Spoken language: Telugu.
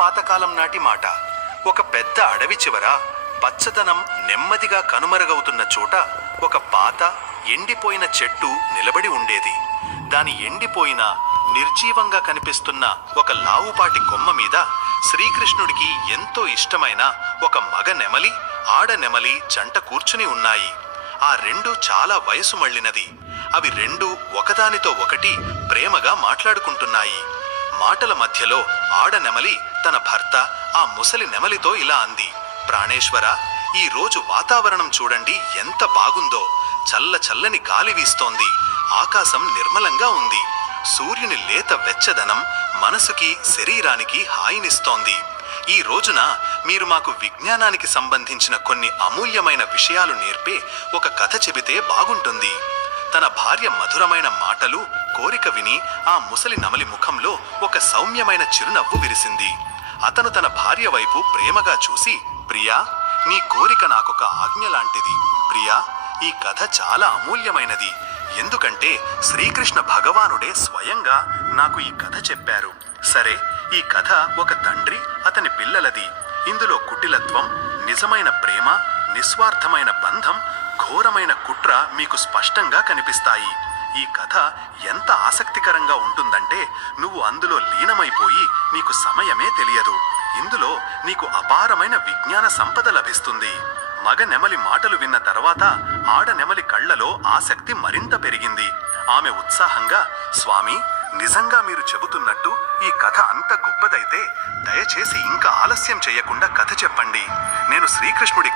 పాతకాలం నాటి మాట. ఒక పెద్ద అడవి చివర పచ్చదనం నెమ్మదిగా కనుమరుగవుతున్న చోట ఒక పాత ఎండిపోయిన చెట్టు నిలబడి ఉండేది. దాని ఎండిపోయిన నిర్జీవంగా కనిపిస్తున్న ఒక లావుపాటి కొమ్మ మీద శ్రీకృష్ణుడికి ఎంతో ఇష్టమైన ఒక మగ నెమలి, ఆడ నెమలి జంట కూర్చుని ఉన్నాయి. ఆ రెండు చాలా వయసు మళ్ళినది. అవి రెండు ఒకదానితో ఒకటి ప్రేమగా మాట్లాడుకుంటున్నాయి. మాటల మధ్యలో ఆడ నెమలి తన భర్త ఆ ముసలి నెమలితో ఇలా అంది: ప్రాణేశ్వర, ఈ రోజు వాతావరణం చూడండి ఎంత బాగుందో. చల్ల చల్లని గాలి వీస్తోంది. ఆకాశం నిర్మలంగా ఉంది. సూర్యుని లేత వెచ్చదనం మనసుకి శరీరానికి హాయినిస్తోంది. ఈ రోజున మీరు మాకు విజ్ఞానానికి సంబంధించిన కొన్ని అమూల్యమైన విషయాలు నేర్పే ఒక కథ చెబితే బాగుంటుంది. తన భార్య మధురమైన మాటలు, కోరిక విని ఆ ముసలి నెమలి ముఖంలో ఒక సౌమ్యమైన చిరునవ్వు విరిసింది. అతను తన భార్య వైపు ప్రేమగా చూసి, ప్రియా, నీ కోరిక నాకొక ఆజ్ఞ లాంటిది. ప్రియా, ఈ కథ చాలా అమూల్యమైనది. ఎందుకంటే శ్రీకృష్ణ భగవానుడే స్వయంగా నాకు ఈ కథ చెప్పారు. సరే, ఈ కథ ఒక తండ్రి అతని పిల్లలది. ఇందులో కుటిలత్వం, నిజమైన ప్రేమ, నిస్వార్థమైన బంధం, ఘోరమైన కుట్ర మీకు స్పష్టంగా కనిపిస్తాయి. ఈ కథ ఎంత ఆసక్తికరంగా ఉంటుందంటే నువ్వు అందులో లీనమైపోయి నీకు సమయమే తెలియదు. ఇందులో నీకు అపారమైన విజ్ఞాన సంపద లభిస్తుంది. మగ నెమలి మాటలు విన్న తర్వాత ఆడ నెమలి కళ్లలో ఆసక్తి మరింత పెరిగింది. ఆమె ఉత్సాహంగా, స్వామి, నిజంగా మీరు చెబుతున్నట్టు ఈ కథ అంత గొప్పదైతే దయచేసి ఇంకా ఆలస్యం చేయకుండా కథ చెప్పండి. నేను శ్రీకృష్ణుడి